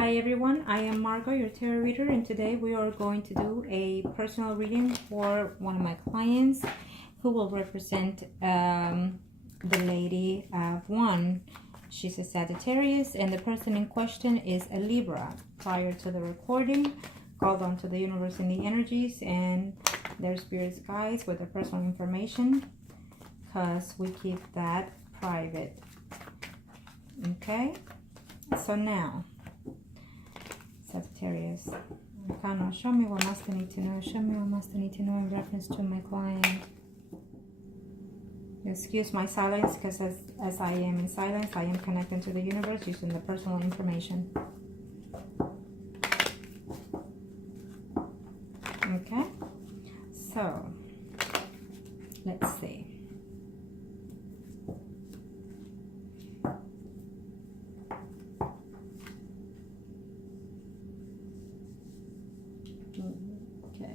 Hi everyone, I am Margo, your tarot reader, and today we are going to do a personal reading for one of my clients who will represent the Lady of One. She's a Sagittarius and the person in question is a Libra. Prior to the recording, called on to the universe and the energies and their spirits guides with the personal information because we keep that private. Okay, so now Sagittarius, Arcana, show me what must I need to know. Show me what must I need to know in reference to my client. Excuse my silence because as I am in silence, I am connecting to the universe using the personal information. Okay, so let's see. Okay.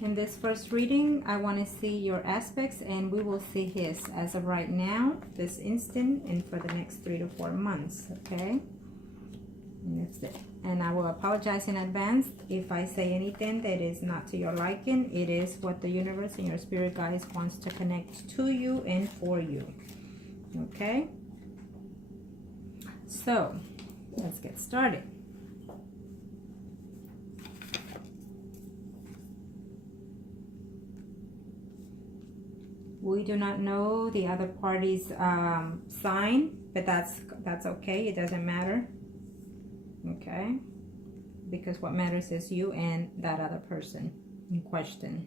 In this first reading, I want to see your aspects and we will see his as of right now, this instant, and for the next 3 to 4 months, okay? And that's it. And I will apologize in advance if I say anything that is not to your liking. It is what the universe and your spirit guides wants to connect to you and for you, okay? So, let's get started. We do not know the other party's sign, but that's okay. It doesn't matter. Okay? Because what matters is you and that other person in question.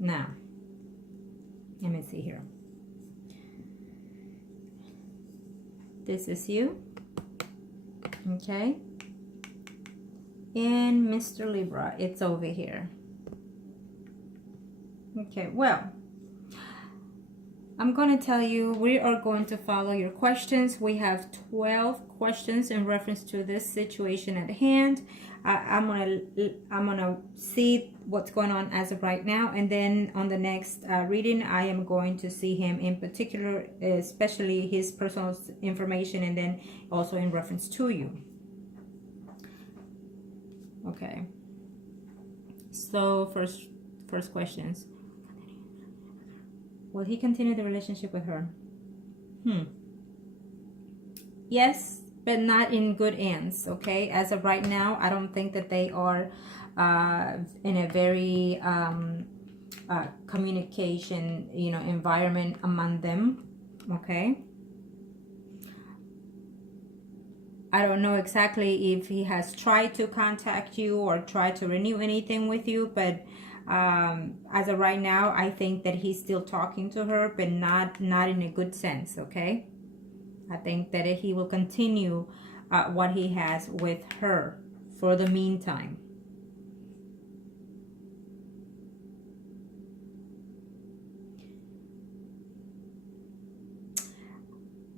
Now, let me see here. This is you. Okay? And Mr. Libra, it's over here. Okay, well, I'm going to tell you, we are going to follow your questions. We have 12 questions in reference to this situation at hand. I'm gonna see what's going on as of right now, and then on the next reading, I am going to see him in particular, especially his personal information, and then also in reference to you. Okay. So first questions. Will he continue the relationship with her? Yes, but not in good ends, okay? As of right now, I don't think that they are in a very communication, environment among them, okay? I don't know exactly if he has tried to contact you or tried to renew anything with you, but as of right now, I think that he's still talking to her, but not in a good sense, okay? I think that he will continue what he has with her for the meantime.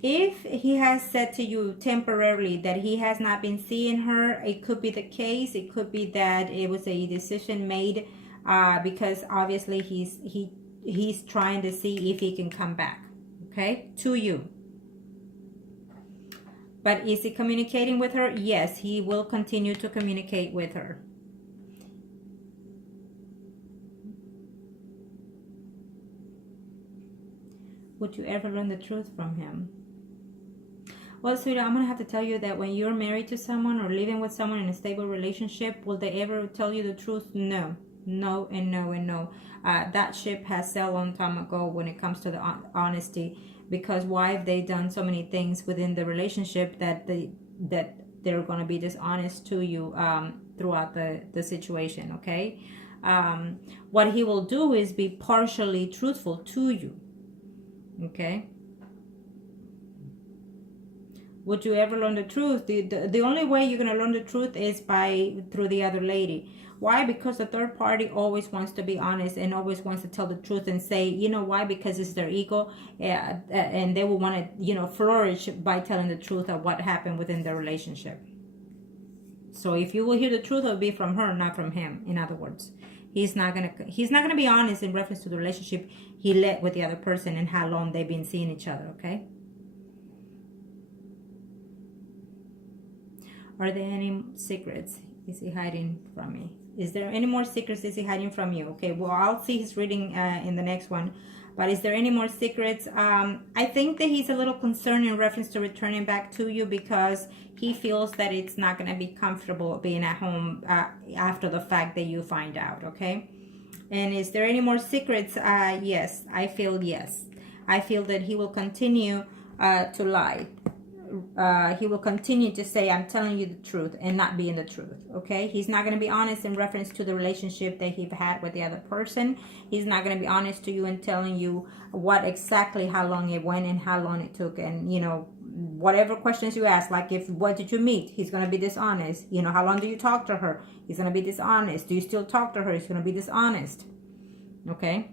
If he has said to you temporarily that he has not been seeing her, it could be the case. It could be that it was a decision made because obviously he's trying to see if he can come back, okay, to you. But is he communicating with her? Yes, he will continue to communicate with her. Would you ever learn the truth from him? Well, sweetheart, I'm going to have to tell you that when you're married to someone or living with someone in a stable relationship, will they ever tell you the truth? No. No and no and no. That ship has sailed a long time ago when it comes to the honesty. Because why have they done so many things within the relationship that they're going to be dishonest to you throughout the situation, okay? What he will do is be partially truthful to you, okay? Would you ever learn the truth? The only way you're going to learn the truth is through the other lady. Why? Because the third party always wants to be honest and always wants to tell the truth and say, you know why? Because it's their ego, and they will want to, you know, flourish by telling the truth of what happened within their relationship. So if you will hear the truth, it'll be from her, not from him. In other words, he's not gonna be honest in reference to the relationship he led with the other person and how long they've been seeing each other. Okay. Are there any secrets is he hiding from me? Is there any more secrets is he hiding from you? Okay, well, I'll see his reading in the next one. But is there any more secrets? I think that he's a little concerned in reference to returning back to you because he feels that it's not going to be comfortable being at home after the fact that you find out, okay? And is there any more secrets? Yes, I feel yes. I feel that he will continue to lie. He will continue to say, I'm telling you the truth, and not being the truth. Okay, he's not going to be honest in reference to the relationship that he had with the other person. He's not going to be honest to you and telling you what exactly, how long it went and how long it took, and you know, whatever questions you ask, like what did you meet, he's going to be dishonest. You know, how long do you talk to her, he's going to be dishonest. Do you still talk to her, he's going to be dishonest. Okay.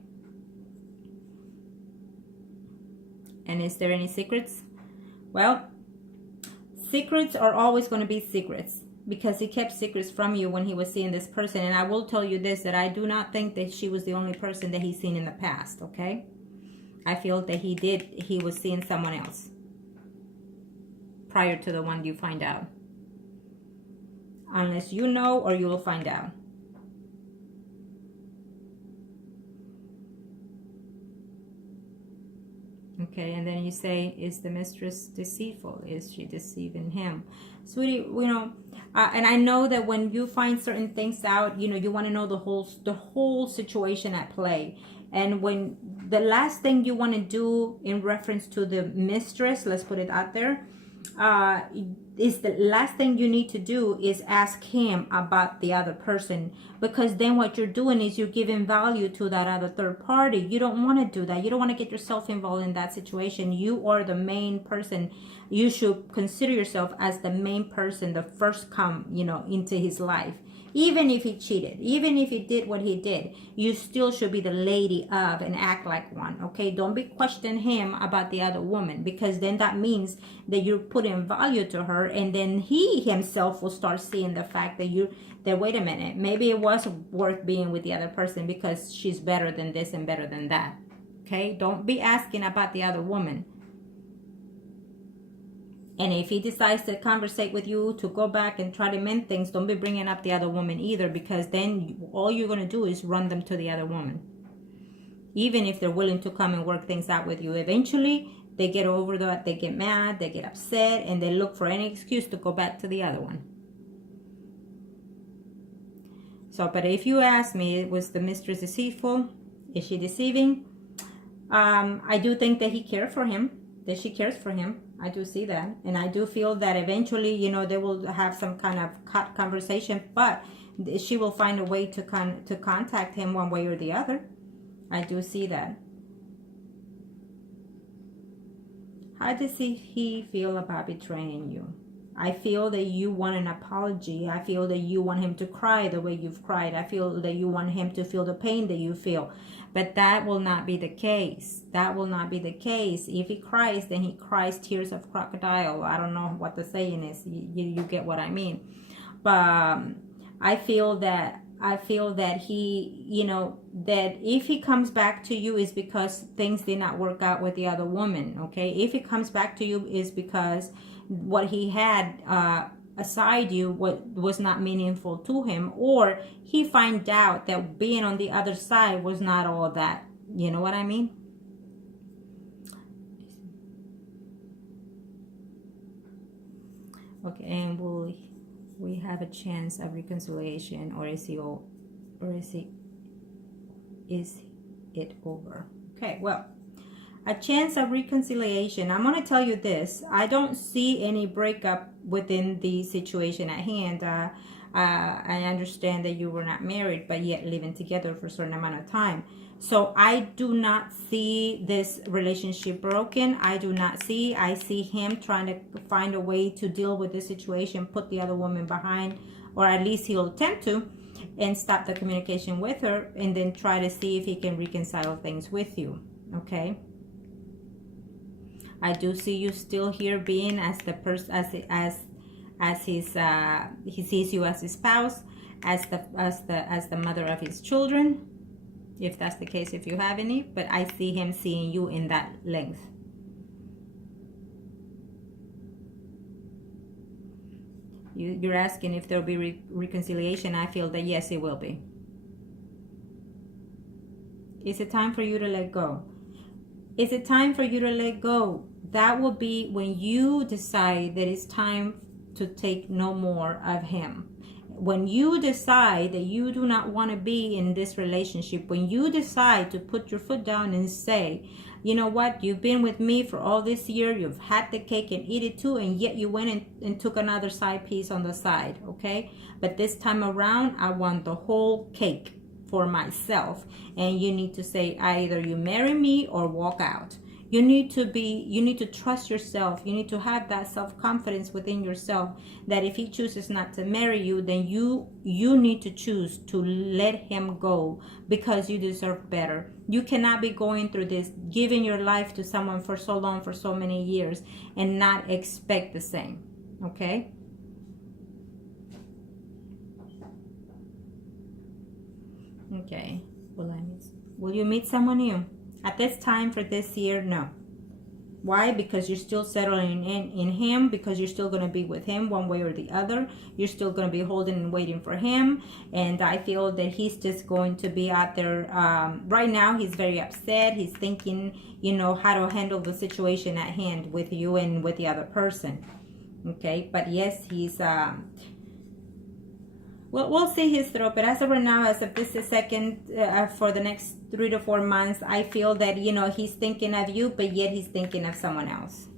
And is there any secrets? Well, secrets are always going to be secrets because he kept secrets from you when he was seeing this person. And I will tell you this, that I do not think that she was the only person that he's seen in the past, okay? I feel that he was seeing someone else prior to the one you find out. Unless you know, or you will find out. Okay, and then you say, is the mistress deceitful? Is she deceiving him? Sweetie, you know, and I know that when you find certain things out, you know, you want to know the whole situation at play. And when the last thing you want to do in reference to the mistress, let's put it out there, is the last thing you need to do is ask him about the other person, because then what you're doing is you're giving value to that other third party. You don't want to do that. You don't want to get yourself involved in that situation. You are the main person. You should consider yourself as the main person, the first come, you know, into his life. Even if he cheated, even if he did what he did, you still should be the lady of and act like one, okay? Don't be questioning him about the other woman, because then that means that you're putting value to her, and then he himself will start seeing the fact that wait a minute, maybe it was worth being with the other person because she's better than this and better than that, okay? Don't be asking about the other woman. And if he decides to conversate with you to go back and try to mend things, don't be bringing up the other woman either, because then all you're going to do is run them to the other woman. Even if they're willing to come and work things out with you, eventually they get over that, they get mad, they get upset, and they look for any excuse to go back to the other one. So, but if you ask me, was the mistress deceitful? Is she deceiving? I do think that he cared for him, that she cares for him. I do see that, and I do feel that eventually, you know, they will have some kind of conversation, but she will find a way to contact him one way or the other. I do see that. How does he feel about betraying you? I feel that you want an apology. I feel that you want him to cry the way you've cried. I feel that you want him to feel the pain that you feel. But that will not be the case. That will not be the case. If he cries, then he cries tears of crocodile. I don't know what the saying is. You get what I mean. But I feel that he, you know, that if he comes back to you is because things did not work out with the other woman, okay? If he comes back to you is because what he had aside you was not meaningful to him, or he find out that being on the other side was not all that. You know what I mean? Okay, and will we have a chance of reconciliation, or is it over? Okay, well, a chance of reconciliation. I'm going to tell you this. I don't see any breakup within the situation at hand. I understand that you were not married, but yet living together for a certain amount of time. So I do not see this relationship broken. I do not see. I see him trying to find a way to deal with the situation, put the other woman behind, or at least he'll attempt to, and stop the communication with her, and then try to see if he can reconcile things with you. Okay. I do see you still here being as the person, as his he sees you as his spouse, as the mother of his children, if that's the case, if you have any. But I see him seeing you in that length. You're asking if there'll be reconciliation. I feel that yes, it will be. Is it time for you to let go? Is it time for you to let go? That will be when you decide that it's time to take no more of him. When you decide that you do not want to be in this relationship, when you decide to put your foot down and say, you know what, you've been with me for all this year, you've had the cake and eat it too, and yet you went and took another side piece on the side, okay? But this time around, I want the whole cake for myself. And you need to say, either you marry me or walk out. You need to trust yourself. You need to have that self-confidence within yourself that if he chooses not to marry you, then you need to choose to let him go, because you deserve better. You cannot be going through this, giving your life to someone for so long, for so many years, and not expect the same. Okay? Okay. Will you meet someone new? At this time for this year, no. Why? Because you're still settling in him, because you're still going to be with him one way or the other. You're still going to be holding and waiting for him. And I feel that he's just going to be out there. Right now, he's very upset. He's thinking, how to handle the situation at hand with you and with the other person. Okay? But yes, he's... We'll see his throat, but as of right now, as of this second, for the next 3 to 4 months, I feel that, he's thinking of you, but yet he's thinking of someone else.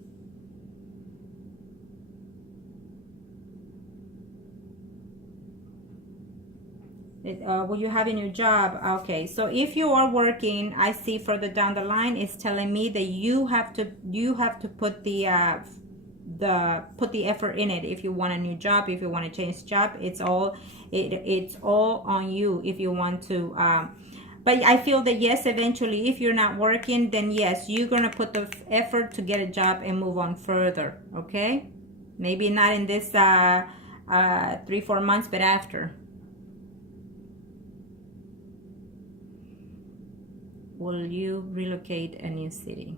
Will you have a new job? Okay, so if you are working, I see further down the line, it's telling me that you have to put the effort in it. If you want a new job, if you want to change job, it's all on you if you want to. But I feel that yes, eventually, if you're not working, then yes, you're gonna put the effort to get a job and move on further. Okay, maybe not in this 3-4 months, but after. Will you relocate a new city?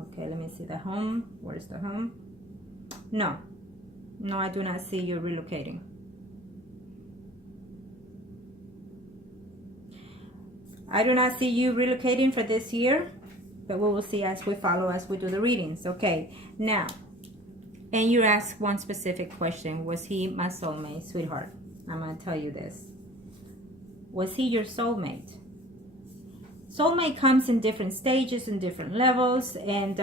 Okay, let me see the home. Where's the home? No, I do not see you relocating. I do not see you relocating for this year, but we will see as we do the readings. Okay, now, and you asked one specific question. Was he my soulmate, sweetheart? I'm going to tell you this. Was he your soulmate? Soulmate comes in different stages and different levels, and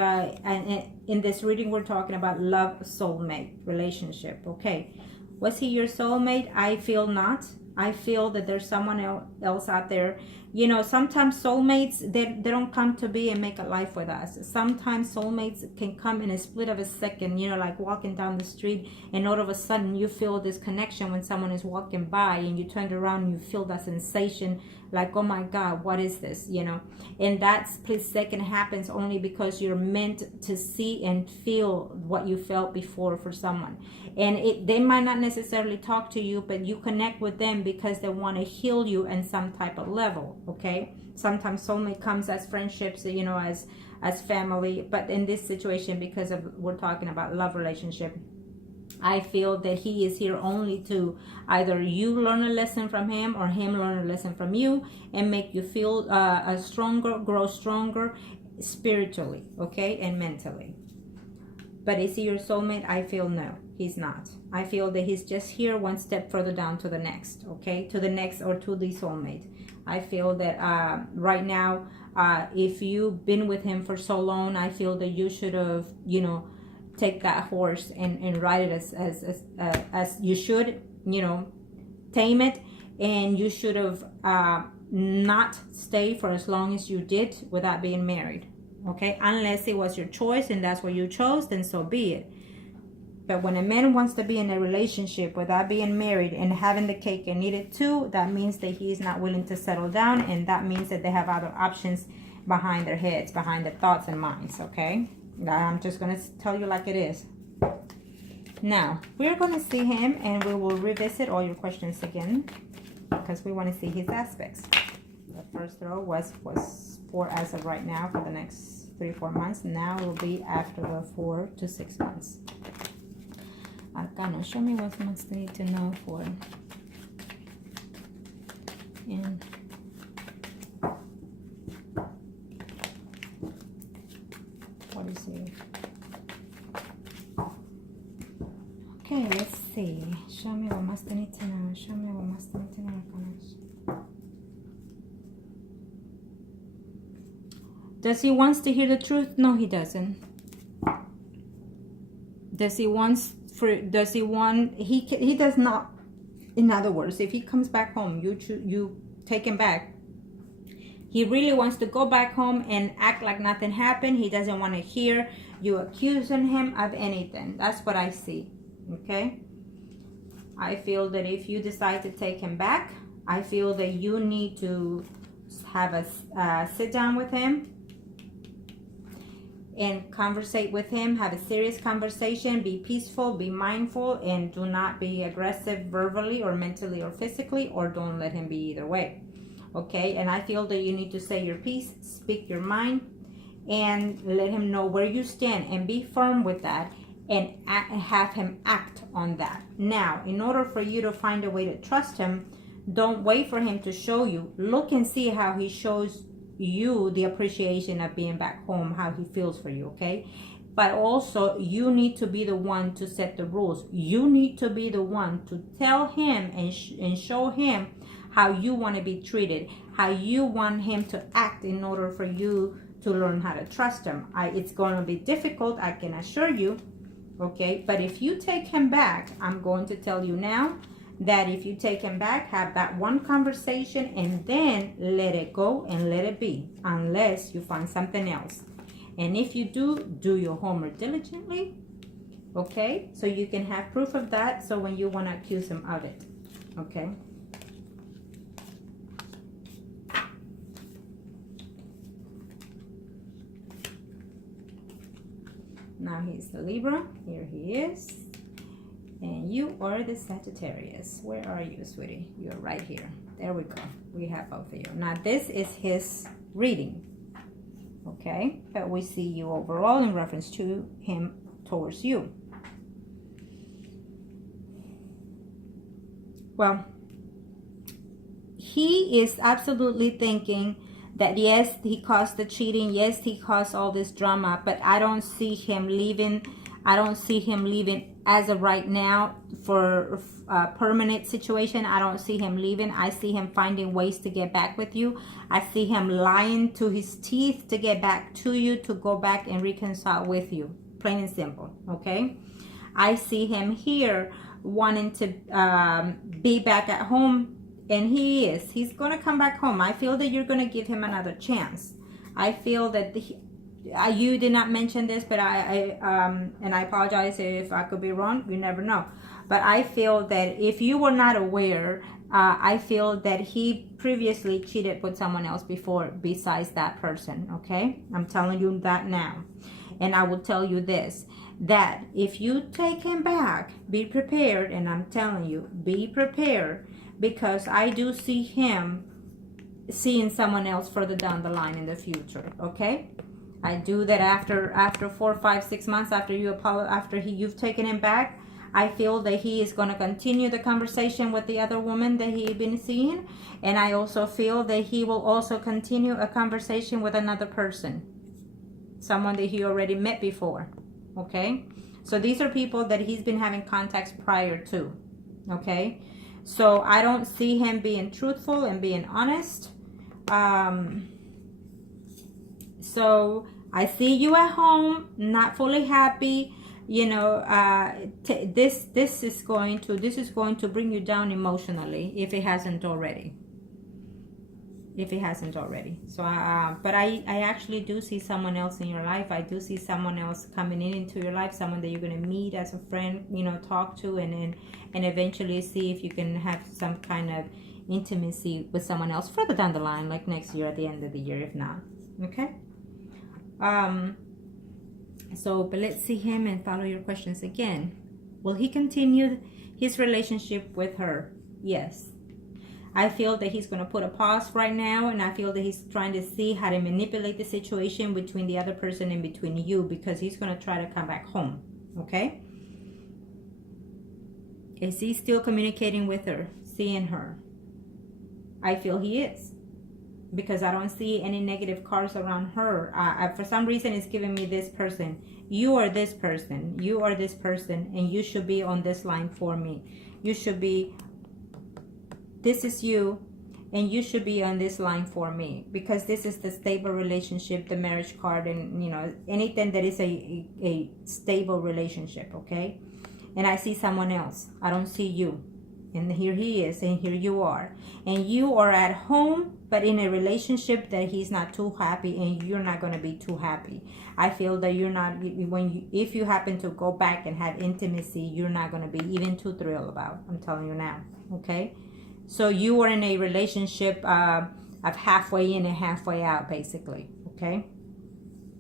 in this reading we're talking about love soulmate relationship. Okay, was he your soulmate? I feel not. I feel that there's someone else out there. Sometimes soulmates, they don't come to be and make a life with us. Sometimes soulmates can come in a split of a second, like walking down the street, and all of a sudden you feel this connection when someone is walking by, and you turn around and you feel that sensation like, oh my God, what is this? And that split second happens only because you're meant to see and feel what you felt before for someone. And they might not necessarily talk to you, but you connect with them because they want to heal you in some type of level. Okay, sometimes soulmate comes as friendships, as family, but in this situation, because we're talking about love relationship, I feel that he is here only to either you learn a lesson from him or him learn a lesson from you, and make you feel stronger, grow stronger spiritually, okay, and mentally. But is he your soulmate? I feel no, he's not. I feel that he's just here one step further down to the next, okay, to the next, or to the soulmate. I feel that right now, if you've been with him for so long, I feel that you should have, take that horse and ride it as you should, tame it, and you should have not stay for as long as you did without being married. Okay, unless it was your choice and that's what you chose, then so be it. But when a man wants to be in a relationship without being married and having the cake and eat it too, that means that he is not willing to settle down, and that means that they have other options behind their heads, behind their thoughts and minds. Okay, I'm just going to tell you like it is. Now we're going to see him, and we will revisit all your questions again because we want to see his aspects. The first row was for as of right now for the next 3-4 months. Now it will be after the 4 to 6 months. Arcana, show me what must need to know for. And what is it? Okay, let's see. Show me what must need to know. Show me what must need to know, Arcana. Does he wants to hear the truth? No, he doesn't. Does he wants for? Does he want? He does not. In other words, if he comes back home, you take him back. He really wants to go back home and act like nothing happened. He doesn't want to hear you accusing him of anything. That's what I see. Okay. I feel that if you decide to take him back, I feel that you need to have a sit down with him and conversate with him, have a serious conversation, be peaceful, be mindful, and do not be aggressive verbally or mentally or physically, or don't let him be either way. Okay, and I feel that you need to say your piece, speak your mind, and let him know where you stand, and be firm with that, and have him act on that. Now, in order for you to find a way to trust him, don't wait for him to show you. Look and see how he shows you the appreciation of being back home, how he feels for you. Okay, but also you need to be the one to set the rules. You need to be the one to tell him and show him how you want to be treated, how you want him to act in order for you to learn how to trust him. It's going to be difficult, I can assure you. Okay, but if you take him back, I'm going to tell you now that if you take him back, have that one conversation and then let it go and let it be, unless you find something else. And if you do your homework diligently, okay, so you can have proof of that, so when you want to accuse him of it. Okay, now he's the Libra. Here he is. And you are the Sagittarius. Where are you, sweetie? You're right here. There we go. We have both of you. Now, this is his reading. Okay? But we see you overall in reference to him towards you. Well, he is absolutely thinking that yes, he caused the cheating. Yes, he caused all this drama. But I don't see him leaving. I don't see him leaving as of right now for a permanent situation. I don't see him leaving. I see him finding ways to get back with you. I see him lying to his teeth to get back to you, to go back and reconcile with you. Plain and simple. Okay? I see him here wanting to be back at home, and he is. He's going to come back home. I feel that you're going to give him another chance. I feel that you did not mention this, but and I apologize if I could be wrong. You never know. But I feel that if you were not aware, I feel that he previously cheated with someone else before besides that person. Okay, I'm telling you that now. And I will tell you this, that if you take him back, be prepared. And I'm telling you, be prepared, because I do see him seeing someone else further down the line in the future. Okay, I do that after 4, 5, 6 months after you've taken him back. I feel that he is going to continue the conversation with the other woman that he's been seeing, and I also feel that he will also continue a conversation with another person, someone that he already met before. Okay, so these are people that he's been having contacts prior to. Okay, so I don't see him being truthful and being honest. So I see you at home, not fully happy. You know, this is going to bring you down emotionally if it hasn't already. if he hasn't already. So but I actually do see someone else in your life. I do see someone else coming into your life, someone that you're going to meet as a friend, you know, talk to, and eventually see if you can have some kind of intimacy with someone else further down the line, like next year, at the end of the year, if not. Okay. So but let's see him and follow your questions again. Will he continue his relationship with her? Yes. I feel that he's going to put a pause right now, and I feel that he's trying to see how to manipulate the situation between the other person and between you, because he's going to try to come back home. Okay? Is he still communicating with her, seeing her? I feel he is, because I don't see any negative cards around her. For some reason, it's giving me this person. You are this person. You are this person, and you should be on this line for me. You should be... This is you, and you should be on this line for me, because this is the stable relationship, the marriage card, and, you know, anything that is a stable relationship, okay? And I see someone else. I don't see you. And here he is, and here you are. And you are at home, but in a relationship that he's not too happy, and you're not going to be too happy. I feel that you're not, if you happen to go back and have intimacy, you're not going to be even too thrilled about. I'm telling you now, okay? So you are in a relationship of halfway in and halfway out, basically, okay?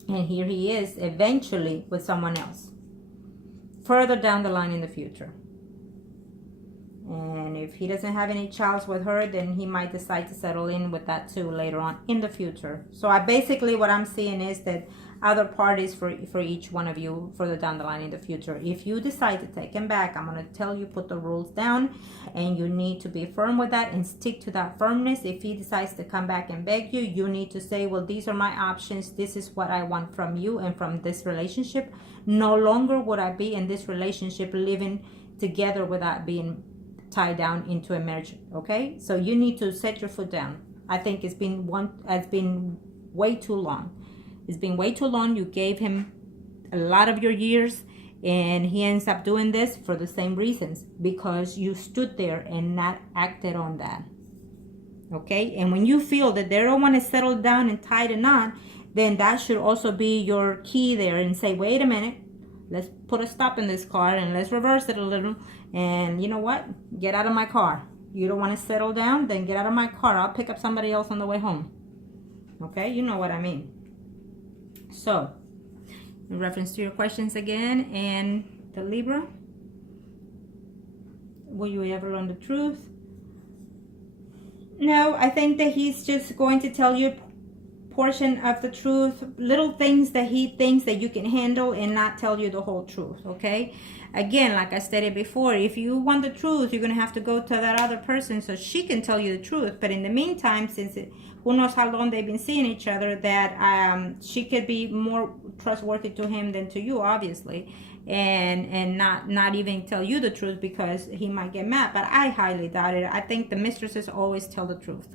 And here he is, eventually, with someone else, further down the line in the future. And if he doesn't have any child with her, then he might decide to settle in with that too later on in the future. So basically what I'm seeing is that other parties for each one of you further down the line in the future. If you decide to take him back, I'm going to tell you, put the rules down, and you need to be firm with that and stick to that firmness. If he decides to come back and beg you, you need to say, well, these are my options. This is what I want from you and from this relationship. No longer would I be in this relationship living together without being tied down into a marriage. Okay, so you need to set your foot down. I think it's been way too long. It's been way too long. You gave him a lot of your years, and he ends up doing this for the same reasons, because you stood there and not acted on that. Okay, and when you feel that they don't want to settle down and tie the knot, then that should also be your key there, and say, wait a minute, let's put a stop in this car and let's reverse it a little. And you know what? Get out of my car. You don't want to settle down? Then get out of my car. I'll pick up somebody else on the way home. Okay? You know what I mean. So, in reference to your questions again, and the Libra, will you ever learn the truth? No, I think that he's just going to tell you portion of the truth, little things that he thinks that you can handle, and not tell you the whole truth. Okay, again, like I stated before, if you want the truth, you're gonna have to go to that other person so she can tell you the truth. But in the meantime, since who knows how long they've been seeing each other, that she could be more trustworthy to him than to you, obviously, and not even tell you the truth, because he might get mad. But I highly doubt it. I think the mistresses always tell the truth.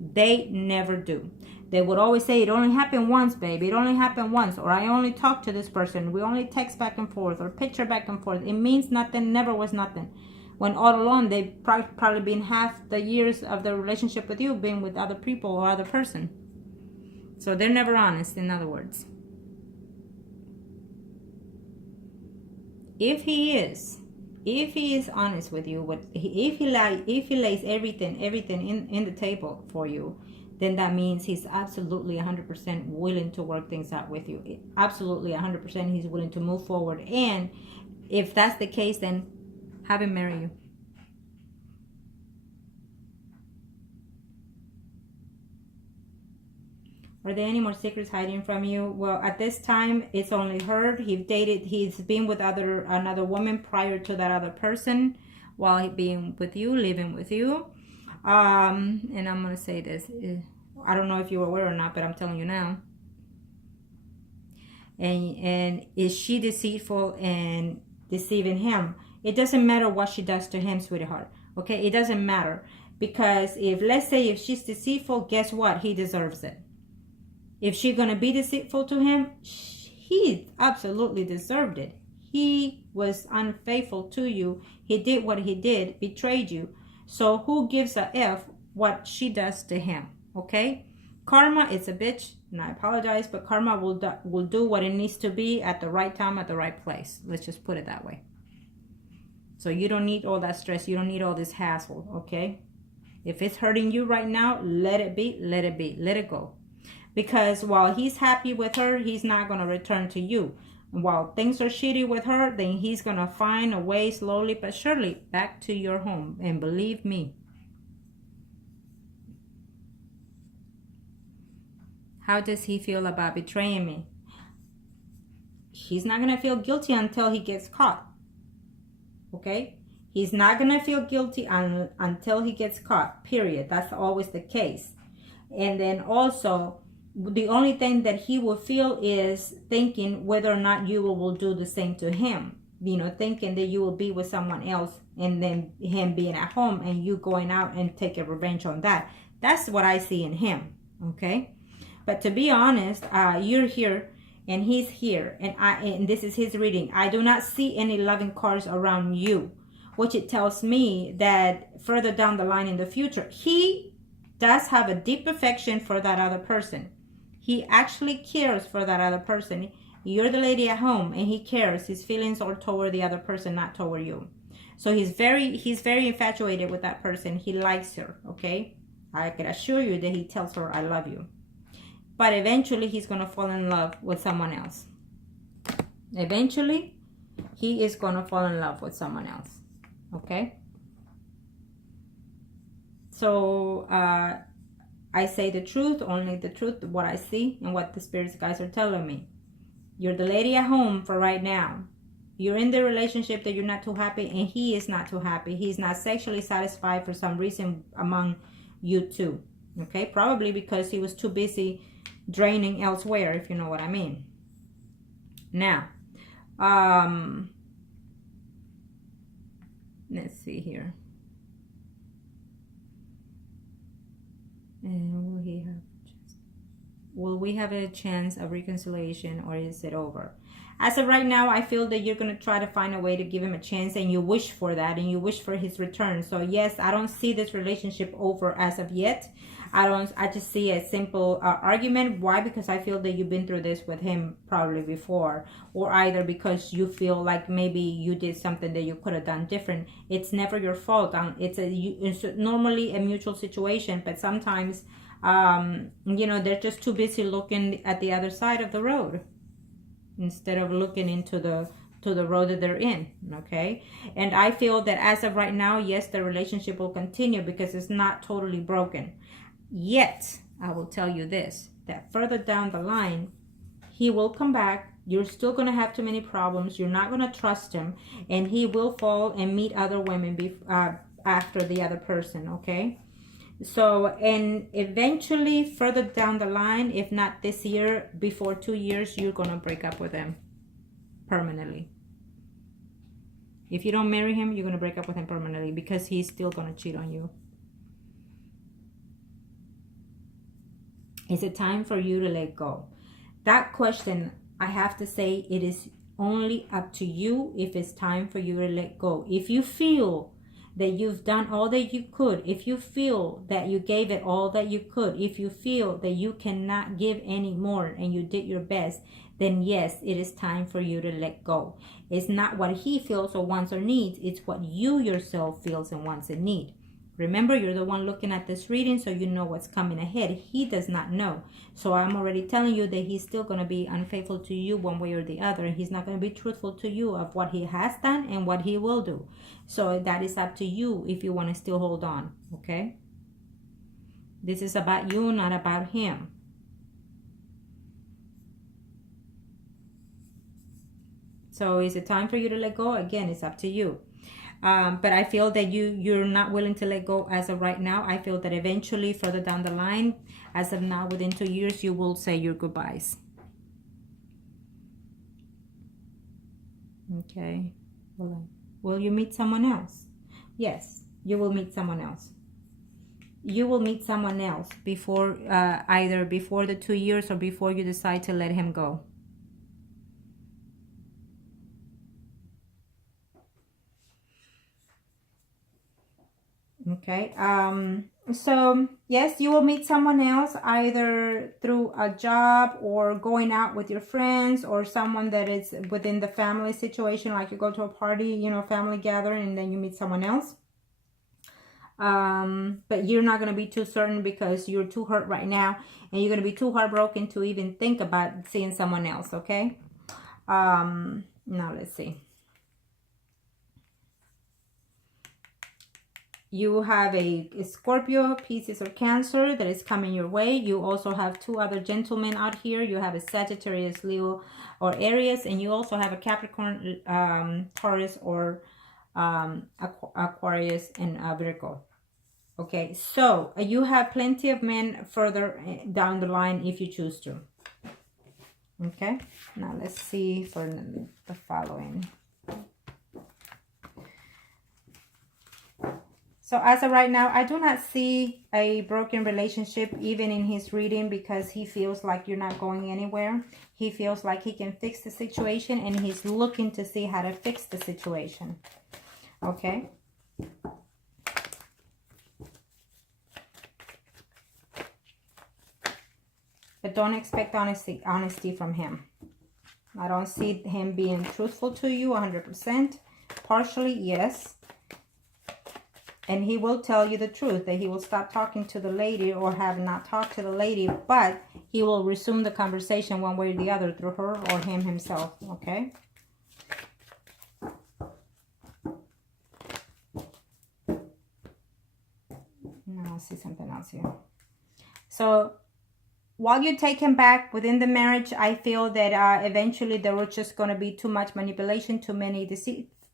They never do. They would always say, it only happened once, baby. It only happened once. Or I only talked to this person. We only text back and forth, or picture back and forth. It means nothing, never was nothing. When all along, they've probably been half the years of the relationship with you being with other people or other person. So they're never honest, in other words. If he is honest with you, if he lays everything in the table for you, then that means he's absolutely 100% willing to work things out with you. Absolutely 100% he's willing to move forward. And if that's the case, then have him marry you. Are there any more secrets hiding from you? Well, at this time, it's only her. He's been with another woman prior to that other person, while he being with you, living with you. And I'm going to say this. I don't know if you're aware or not, but I'm telling you now. And is she deceitful and deceiving him? It doesn't matter what she does to him, sweetheart. Okay? It doesn't matter. Because let's say if she's deceitful, guess what? He deserves it. If she's going to be deceitful to him, he absolutely deserved it. He was unfaithful to you. He did what he did, betrayed you. So who gives a F what she does to him, okay? Karma is a bitch, and I apologize, but karma will do what it needs to be at the right time, at the right place. Let's just put it that way. So you don't need all that stress. You don't need all this hassle, okay? If it's hurting you right now, let it be, let it be, let it go. Because while he's happy with her, he's not going to return to you. And while things are shitty with her, then he's going to find a way slowly but surely back to your home. And believe me, how does he feel about betraying me? He's not going to feel guilty until he gets caught. Okay? He's not going to feel guilty until he gets caught. Period. That's always the case. And then also, the only thing that he will feel is thinking whether or not you will do the same to him. You know, thinking that you will be with someone else and then him being at home and you going out and taking revenge on that. That's what I see in him. Okay? But to be honest, you're here and he's here, and this is his reading. I do not see any loving cards around you, which it tells me that further down the line in the future, he does have a deep affection for that other person. He actually cares for that other person. You're the lady at home, and he cares. His feelings are toward the other person, not toward you. So he's very infatuated with that person. He likes her. Okay, I can assure you that he tells her, "I love you." But eventually, he's going to fall in love with someone else. Eventually, he is going to fall in love with someone else. Okay? So, I say the truth, only the truth, what I see and what the spirits guys are telling me. You're the lady at home for right now. You're in the relationship that you're not too happy, and he is not too happy. He's not sexually satisfied for some reason among you two. Okay? Probably because he was too busy draining elsewhere, if you know what I mean. Now, let's see here. And will we have a chance of reconciliation, or is it over? As of right now, I feel that you're going to try to find a way to give him a chance, and you wish for that, and you wish for his return. So yes, I don't see this relationship over as of yet. I just see a simple argument. Why? Because I feel that you've been through this with him probably before, or either because you feel like maybe you did something that you could have done different. It's never your fault. It's normally a mutual situation, but sometimes, you know, they're just too busy looking at the other side of the road instead of looking into the road that they're in. Okay, and I feel that as of right now, yes, the relationship will continue because it's not totally broken. Yet, I will tell you this, that further down the line, he will come back. You're still going to have too many problems. You're not going to trust him. And he will fall and meet other women after the other person, okay? So, and eventually, further down the line, if not this year, before 2 years, you're going to break up with him permanently. If you don't marry him, you're going to break up with him permanently because he's still going to cheat on you. Is it time for you to let go? That question, I have to say, it is only up to you if it's time for you to let go. If you feel that you've done all that you could, if you feel that you gave it all that you could, if you feel that you cannot give any more and you did your best, then yes, it is time for you to let go. It's not what he feels or wants or needs, it's what you yourself feels and wants and need. Remember, you're the one looking at this reading, so you know what's coming ahead. He does not know. So I'm already telling you that he's still going to be unfaithful to you one way or the other. He's not going to be truthful to you of what he has done and what he will do. So that is up to you if you want to still hold on, okay? This is about you, not about him. So is it time for you to let go? Again, it's up to you. But I feel that you're not willing to let go as of right now. I feel that eventually, further down the line, as of now, within 2 years, you will say your goodbyes. Okay. Will you meet someone else? Yes, you will meet someone else. You will meet someone else before, either before the 2 years or before you decide to let him go. Okay. So yes, you will meet someone else either through a job or going out with your friends, or someone that is within the family situation, like you go to a party, you know, family gathering, and then you meet someone else. But you're not going to be too certain because you're too hurt right now, and you're going to be too heartbroken to even think about seeing someone else. Okay. Now let's see. You have a Scorpio, Pisces, or Cancer that is coming your way. You also have two other gentlemen out here. You have a Sagittarius, Leo, or Aries, and you also have a Capricorn, Taurus, or Aquarius, and Virgo. Okay, so you have plenty of men further down the line if you choose to. Okay, now let's see for the following. So as of right now, I do not see a broken relationship even in his reading, because he feels like you're not going anywhere. He feels like he can fix the situation, and he's looking to see how to fix the situation. Okay. But don't expect honesty from him. I don't see him being truthful to you 100%. Partially, yes. And he will tell you the truth, that he will stop talking to the lady or have not talked to the lady, but he will resume the conversation one way or the other through her or him himself, okay? Now I'll see something else here. So while you take him back within the marriage, I feel that eventually there was just going to be too much manipulation, too many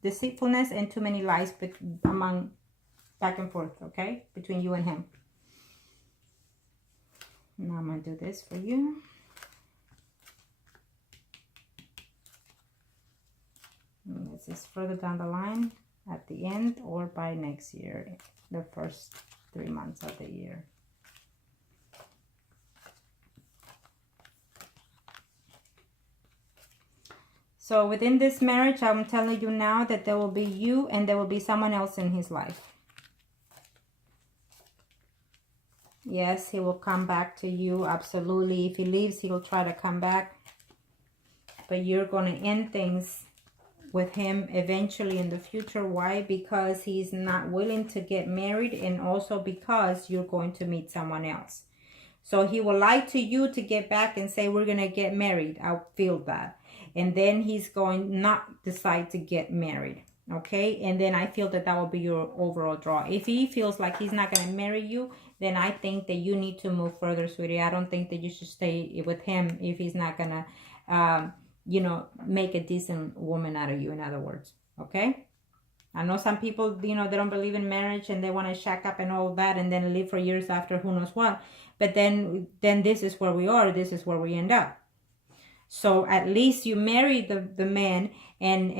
deceitfulness, and too many lies among back and forth, okay, between you and him. Now I'm going to do this for you. And this is further down the line, at the end, or by next year, the first 3 months of the year. So within this marriage, I'm telling you now that there will be you and there will be someone else in his life. Yes, he will come back to you, absolutely. If he leaves, he will try to come back. But you're going to end things with him eventually in the future. Why? Because he's not willing to get married, and also because you're going to meet someone else. So he will lie to you to get back and say, we're going to get married. I feel that. And then he's going not decide to get married. Okay, and then I feel that that will be your overall draw. If he feels like he's not going to marry you, then I think that you need to move further, sweetie. I don't think that you should stay with him if he's not going to, you know, make a decent woman out of you, in other words. Okay, I know some people, you know, they don't believe in marriage and they want to shack up and all that and then live for years after who knows what. But then this is where we are. This is where we end up. So at least you marry the man, and